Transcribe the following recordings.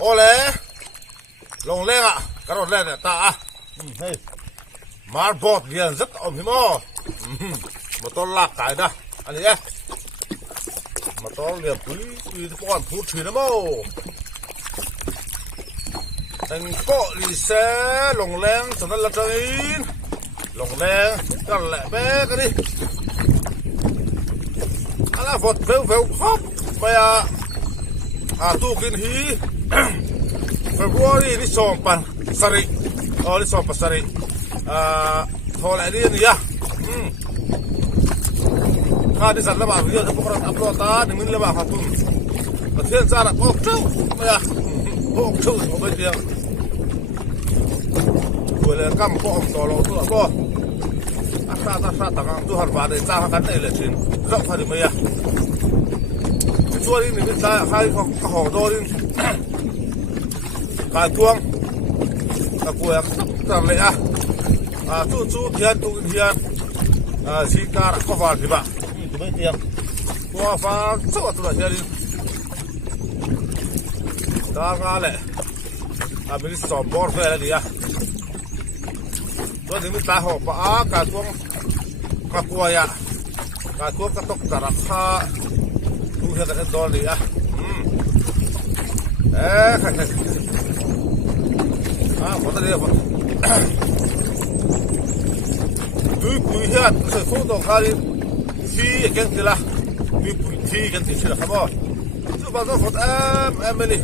Ole lồng lên ạ, cái lồng lên này ta hey mar bọt liền rất ổn hiếm ô một con lạc cái đó anh ấy mà to liền quý con thú thủy lắm ô anh có đi xe lồng lên cho nó là trời lồng lên cái lẹ bé cái đi anh là vọt véo véo khóc bây tu kinh hí February ni sompan sari ni sompan sari thôi lại đi nhá đi dặn là bảo video không có upload ta thì mình là bảo học cùng và thiên gia là ốc trâu bây giờ ốc trâu không biết tiếng rồi là cam có ông to lâu nữa có ta tặng tu hạt vả để ra cái này là chuyện rộng phải được mấy chua đi mình ta hai có hồ đô đi khai tuông là của làm lệ chú thiên tu thiên chỉ cả là có vào thì bạn thì mấy tiền qua pha rất là tôi là đi ta ngã lệ mình sòng bò về là gì tôi thì mình ta học cả tuông cả cua cả tuông cả tóc cả rác tu thiên cái đó gì có ta đi không tuy quý hiện sẽ không đồng khai phi cái gì là tuy quý phi cái gì là không ạ chứ bao giờ phật em đi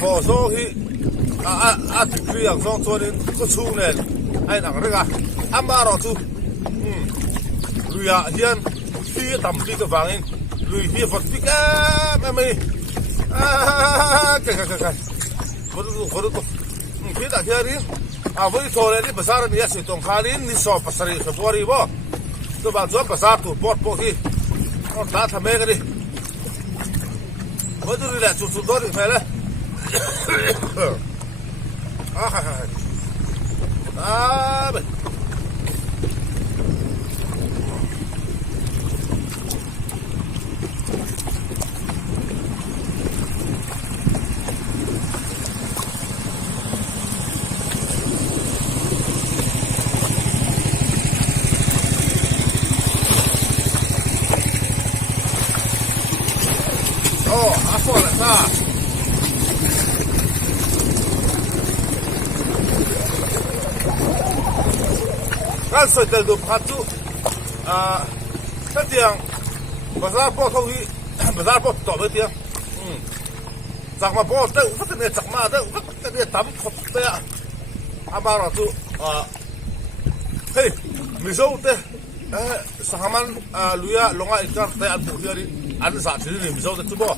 phổ số khi thì quý hàng xong cho đến có chu này ai nặng đấy à ba rồi chu lùi hiện phi tầm phi cái vàng lùi phi phật phi em đi cái Kodo kita jadi với thôi đi pasar ni asi tong kali ni so pasar ni Februari bo tu bang pasar tu pot hi on ta thame cái đi với tu là chút đó thì phải đấy bên kan soi tel du phat chu ta tiang bazar po thau hi bazar po to be tiang chak ma po te vak ne chak ma te vak ne tam khop te aba ro chu hey mizo te sahaman luya longa ikar te an bu hiari an sa thil ni mizo te chu bo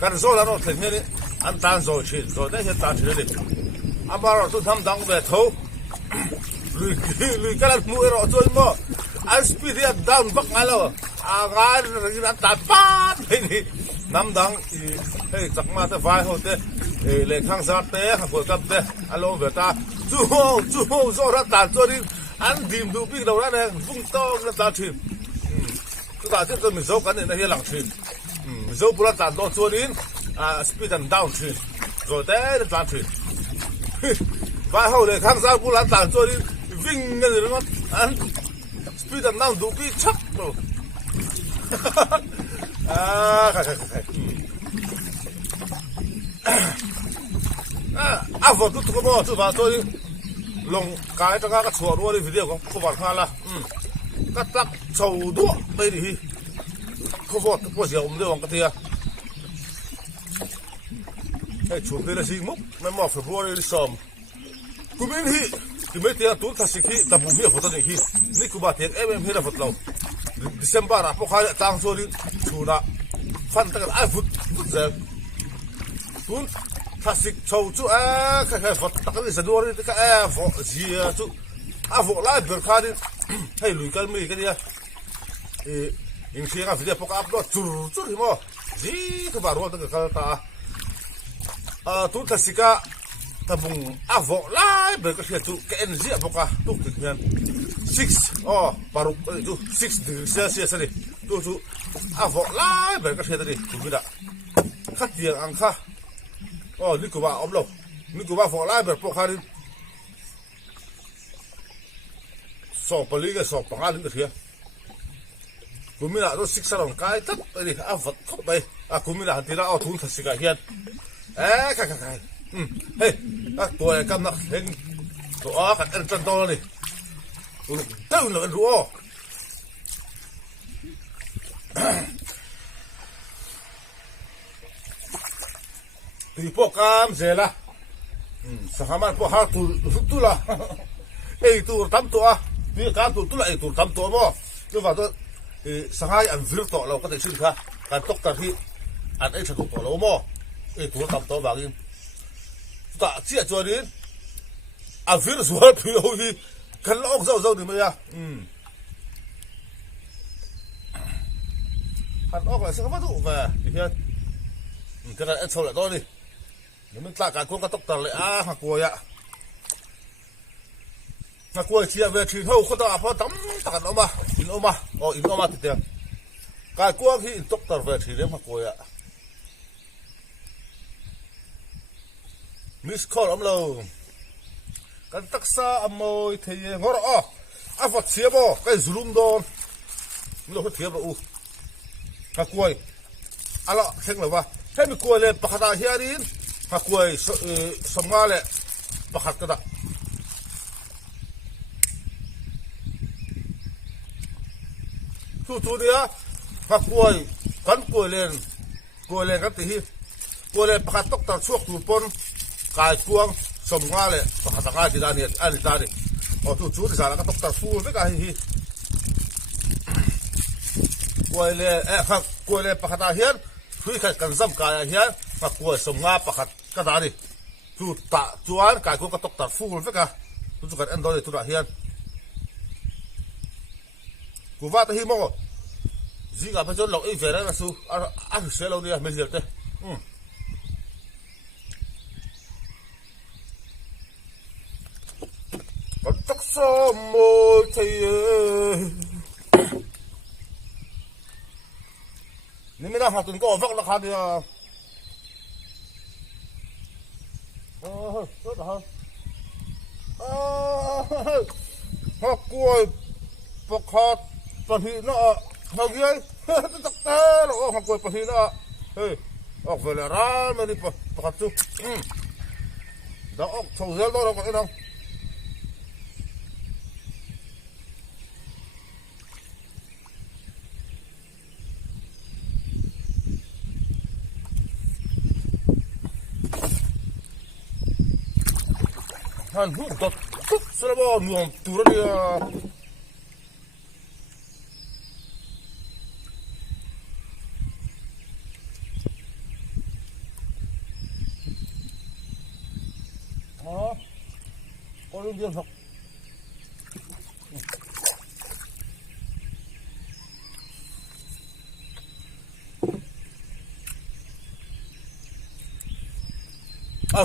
kan zo la no thlen ni an tan zo chi zo ne he tan thil ni aba ro chu tham dang ve tho lui cái là mua rồi chơi mà anh speed đi down bắc ngay rồi ngay rồi anh tạt phát này năm đằng hey chắc mà ta vai hồi thế lấy khang sát thế hàng phơi cặp thế alo về ta chú zo ra tạt cho đi anh tìm đủ biết đâu ra này vung to nó tạt chìm chúng ta tiếp tục mình dấu cái này nó hiện lặng chìm dấu bữa tạt to cho đi speed and down chìm rồi thế nó tạt chìm vai hồi lấy khang sát bữa tạt cho đi vinh cái gì đó anh speed and down đủ biết chắc rồi vợ tôi có bao nhiêu vợ tôi lồng cái trong các chuột luôn đi video không vào khai là cắt tắc sầu đũa đây thì không vọt có gì ông đưa cái tia cái chuột đây là gì mốc mấy mỏ phải mua đi sờm cũng biết hi thì mấy tia tú thật sự khi tập bụng hiểu phật này hi ní cũng bảo tiếng em hi là phật lâu December à, khai tăng số đi chủ đã phân tất cả ai phút giờ tú thật sự sầu chú cái phật tất cả cái gì đó đi cái phật gì chú phật lại bật khai đi hay lùi cái gì cái gì những khi cái video phật upload chú thì mà gì cái bảo rồi tất cả ta tú thật sự cả ta bung avok lai berkasih tu KNZ apakah tu kemudian 6 baru itu 6 degree Celsius ni tu chu a vọ lai ber ka theta ni tu mi da khát tiền ăn kha ni của bà ốm lâu ni của bà vọ lai ber po kha ni sọ pali cái sọ panga ni cái của mi da nó xích sa rong kai tất đi a vật khóc đây của mi da hắn tira thun thật sự cái hiền cái hey tuổi này cam nặng hình tụi cái ăn chân to này tụi tao là ăn rùa thì po cam dễ la sahaman po har tu la ei tu tam to thì cam tu la ei tu tam to mo tu vào tôi sahai ăn vir to lo có thể xin kha kan tok ta hi ăn ei thatu to lo mo ei tu tam to vào in ta chia cho đến vir zuar phi ho hi kan lo ok zau ni ma ya hắn ốc là sẽ phát thụ về thì hiện cái này ăn sâu lại thôi đi nếu mình lại cả cuốn cá tóc tần lại hạt cua ạ hạt cua chia về thì thôi không tao phải tắm tạt nó mà in nó mà thì tiền cái cua thì tóc tần về thì đến hạt cua ạ miss call lắm lâu cái tắc xa âm môi thì ngó rõ vật xía bò cái zoom đòn nó hết thiệp rồi hạt cua alo xem là va thế mình cua lên bạc đá hiền đi hạt cua sầm ngã lên bạc cái đó tu đi á hạt cua cắn cua lên cái gì cua lên bạc tóc tạt suốt tu pon cài cuông sầm ngã lên bạc ngã thì ra nhiệt anh ra đi tu thì sao cái tóc tạt phu với cái gì cua lên bạc đá hiền khi khách cần dâm cái hiền mà cua sầm ngã bạc cái đó đi tu tạ tu ăn cái cuông cái tóc tạt phu với cái tu cần ăn đó để tu đã hiền cua vắt thì mò gì cả phải cho lộc ấy về đấy là su ăn sẽ lâu đi à mấy giờ thế còn tóc xô môi thì nếu mình đang học từng câu vắt là khá đi à rất là hơn học cua bọc hạt phần thì nó học gì ấy tóc té là học cua phần thì nó học về là ra mà đi bọc hạt chú đó học sầu riêng đó đâu có cái đâu han hút tốt sẽ là bao nhiêu tu ra đi có những viên học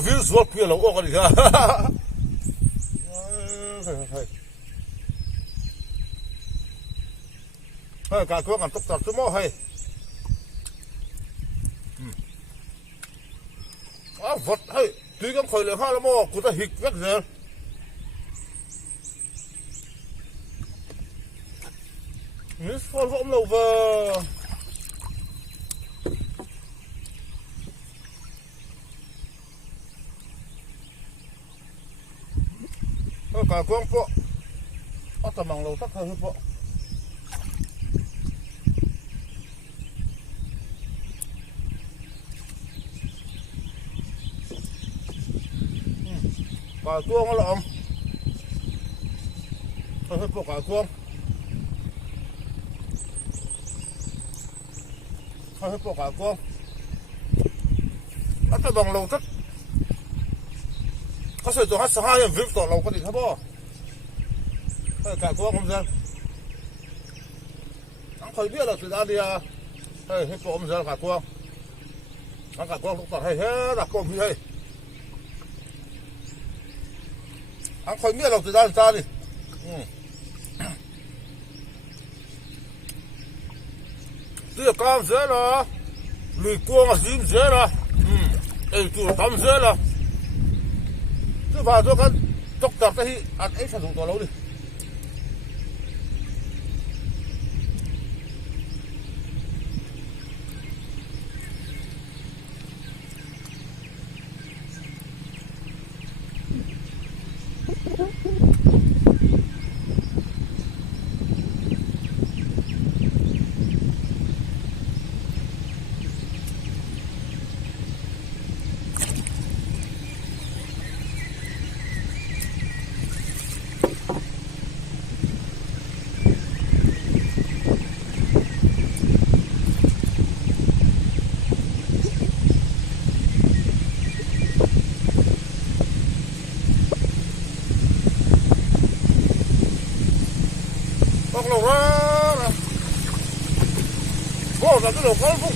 viên ruột kia là ô cái gì cả cả cuống làm tóc tạt số mò hay vật hay tuy không khỏi là hai là mò của ta hít vắt giờ miss phone võng lâu về cả cuống po tầm bằng lâu tắc hơi po cả cuống là ông hơi po cả cuống hơi po cả cuống tầm bằng lâu tắc có sự tôi hát sao hai việc tỏ lâu có gì hả bố cả cô không dân anh khỏi biết là từ ra đi à hết cô không dân cả cô anh cả cô không tỏ hay hết là cô không hay anh khỏi biết là từ ra đi tia cam dễ là lùi cuông à dính dễ là ấy tụi cam dễ là chứ vào cho cái tóc tập cái ăn ấy phải dùng to lâu đi con lồng ra có là cái lồng con phúc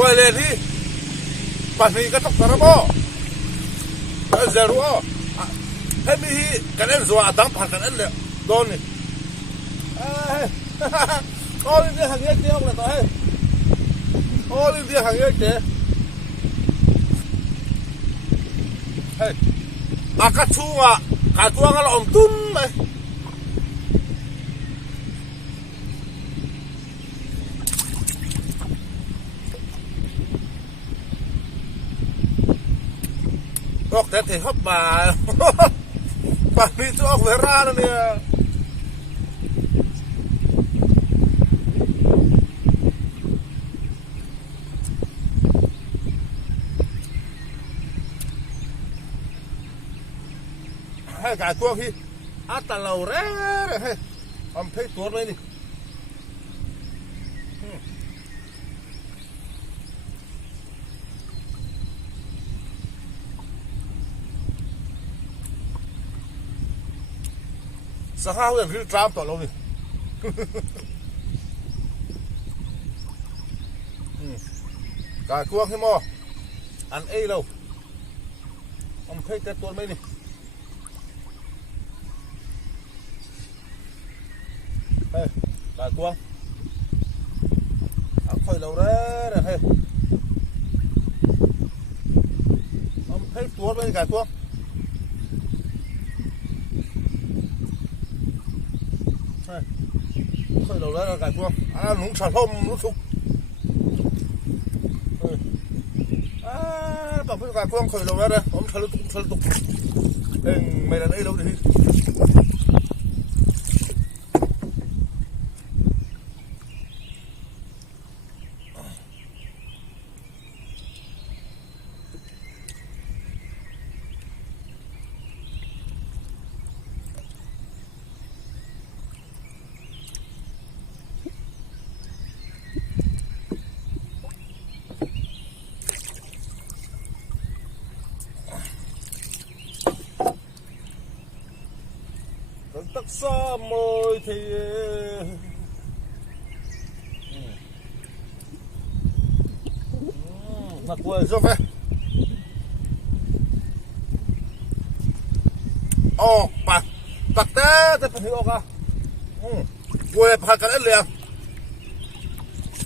quay lên đi bản hình cái tóc cà rabo cái zero hết mi cái này rồi đắng phản cái này là đòn này ôi đi hàng ghét tiêu là tao ôi đi hàng ghét thế cái chuông à cái chuông là ông tún này ốc thế thì hấp bà đi cho ốc về ra nữa nè hay cả tua khi át tà lầu ré hay ông thấy tuột lên đi sao không được rít trám tỏ lâu đi cả cuông hay mò ăn ấy đâu ông thấy cái tuôn mấy đi đây cả cuông ăn khơi lâu đấy này ông thấy tuôn mấy cả cuông khơi đầu đó là cái cuông núng sản hôm núng sục bảo với cái cuông khơi đầu đó đây ông thay tục mày là đây đâu đi tắc xa môi thì mặt quê giúp ấy bạc té té phải hiểu không quê bạc cái đấy liền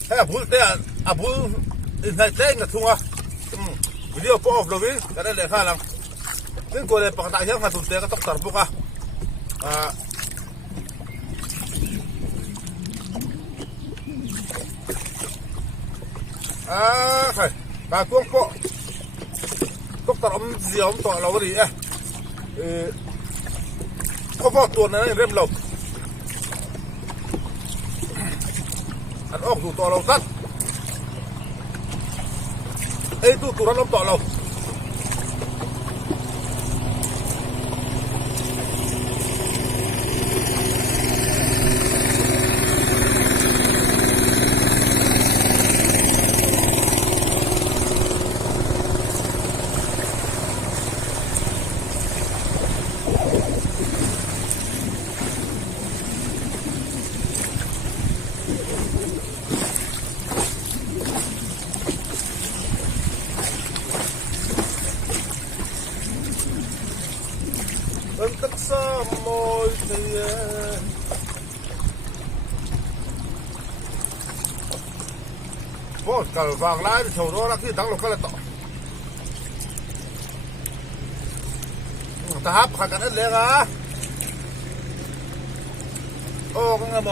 hay là bún té bún này té là thua video có off rồi cái đấy liền khai lắm nên quê bạc đại hiệp phải tụt té cái tóc tạt bốc phải cả cuông bộ tóc tạt ông gì ông tọa lâu gì พ่อตัวนั้นเริ่มเราอันออกอยู่ตัวเราตั้งไอ้ตัวนั้นล้มต่อเราtất xa môi thì vô cả vàng lái thầu đó là cái đắng lục cái là tỏ ta hấp khăn cái lên à ô cái ngầm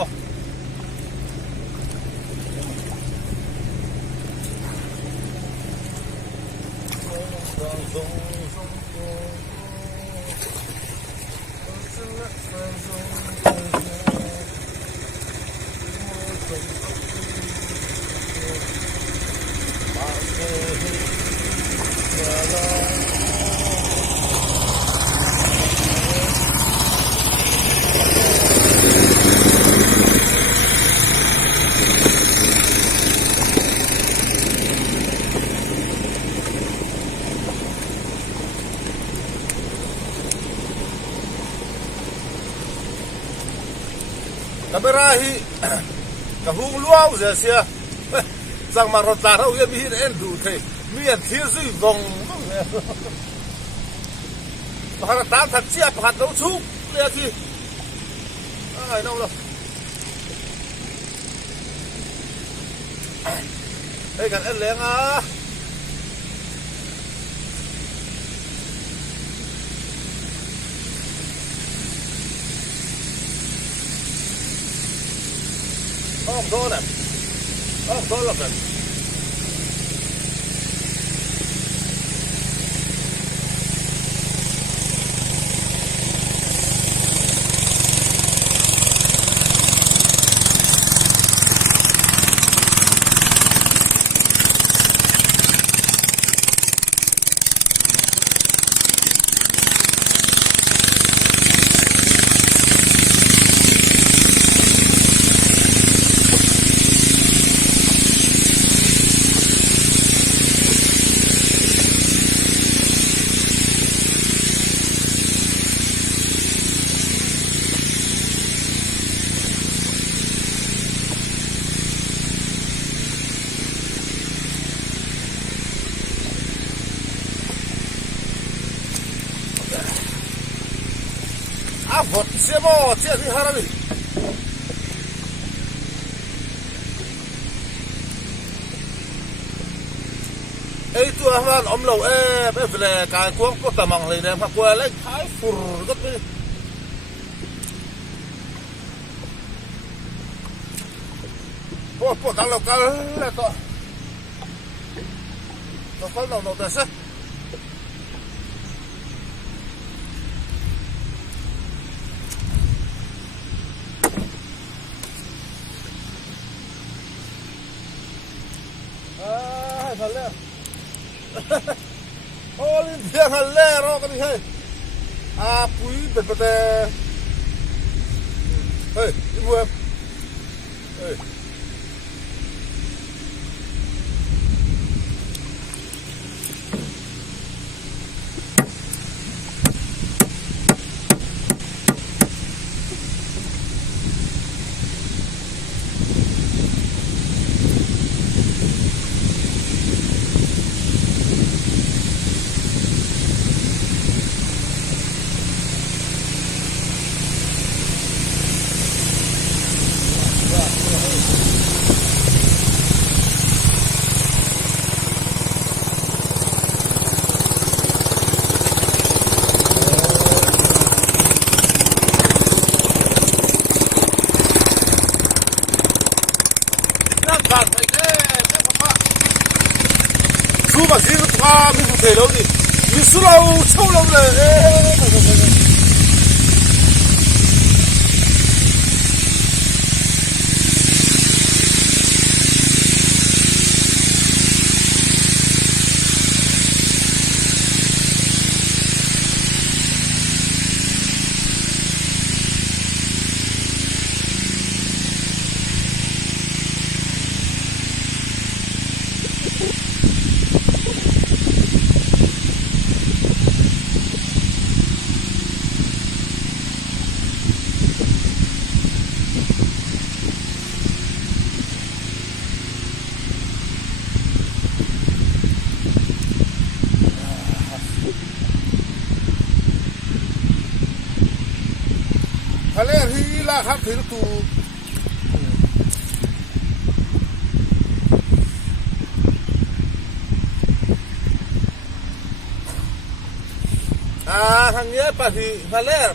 Kamerahi kahung luau giờ xia rằng mà rọt là đâu yên mi hiện đủ thế miền thiên duy vòng mà hắn tám thật chia hạt đấu chú kia thì ai đâu đâu đây cần ăn lén à không thôi nè không thôi là cần vật xe bò chuyện gì hả đây ấy tôi hàng ông lầu bây giờ cái cuống có tầm bằng gì đấy mà quay lấy thái phur rất đi po tang lokal là to lokal đâu đó thế Halle. Olin dia halle ro kan he. Apui bete. Hey, ibu em. Hey. mà gì qua mình không thể đâu gì mình xuống lâu sâu lâu rồi Hale hi la khap thil tu thằng nhé bà thì hale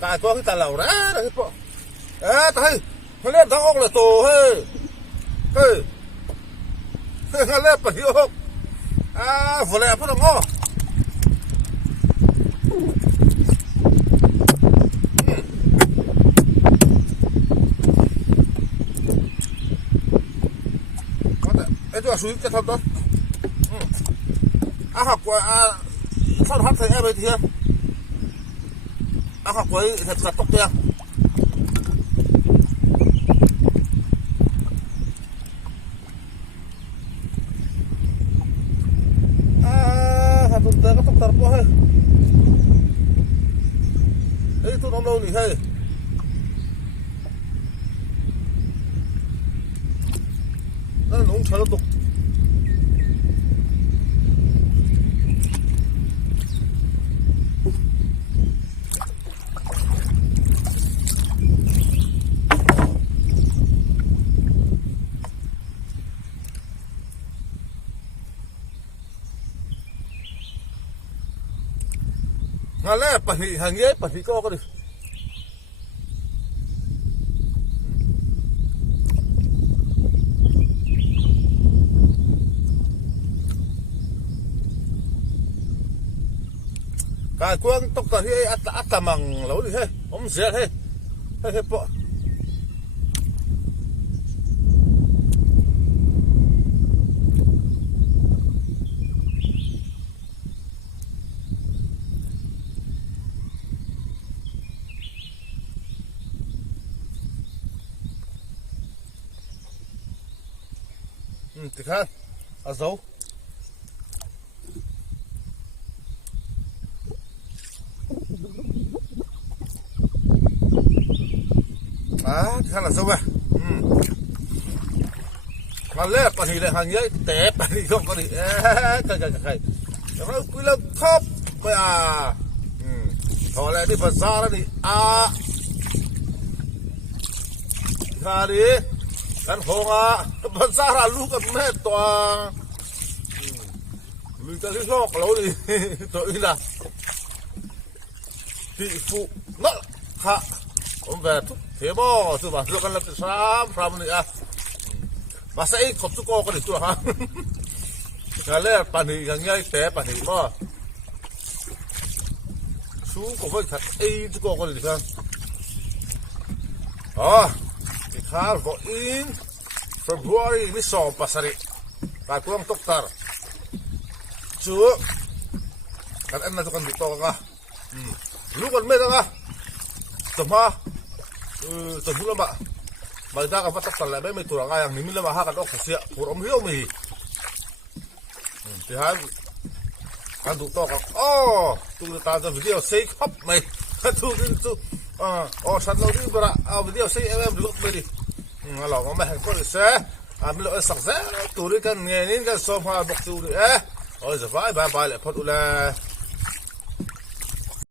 tại có cái tà lẩu đó đấy bộ thấy nó lên thằng ông là tổ hey nó lên phải hiểu không vừa lại phát đồng ngõ cái chỗ suy cái thằng đó học qua sao hát thấy em ấy thì học với thật là tóc đen hạt tụt tới các tóc thật quá hay ấy tụt ông đâu nhỉ hay nó nóng trời tục hale pasti hangye pasti kok cái quang tóc tật thì ắt măng lẩu đi hết ông dễ hết hết bộ thì khác dấu thì khác là dấu à mà lẽ bà thì lại hàng nhớ té bà thì không có gì cái nó quý là khóc bây à thôi lại đi bật ra đó đi ra điกันพงภาษาลูกกับแม่ตัวลูกจะที่ชอบเราดิตัวอีน่ะที่ฟูนั่นค่ะผมแบบทุกเทบอสุบะลูกกันละสามนี่อ่ะมาใส่ขบสุกกันดิตัวฮะการเล่นปานีอย่างเงี้ยแต่ปานีบ่สู้ก็ไม่ขัดสุกกันดิครับที่ข้าวก็อินFebruari ini so pasari kakuang dokter cu kan enak tu kan dito ka lu kan me ka tama tama ba ba da ka patak tala ba me tu nga yang nimila ma ha kan ok sia pur om hiu mi ti ha kan du to ka tu ta da video sei khop mai tu tu san lo di bara video sei em du me di lò có mẹ có được xe mình lỡ sặc rẽ tủ đi cần nghề nên cần xôm hoa bọc tủ đi ôi giờ vãi bài lại phật u là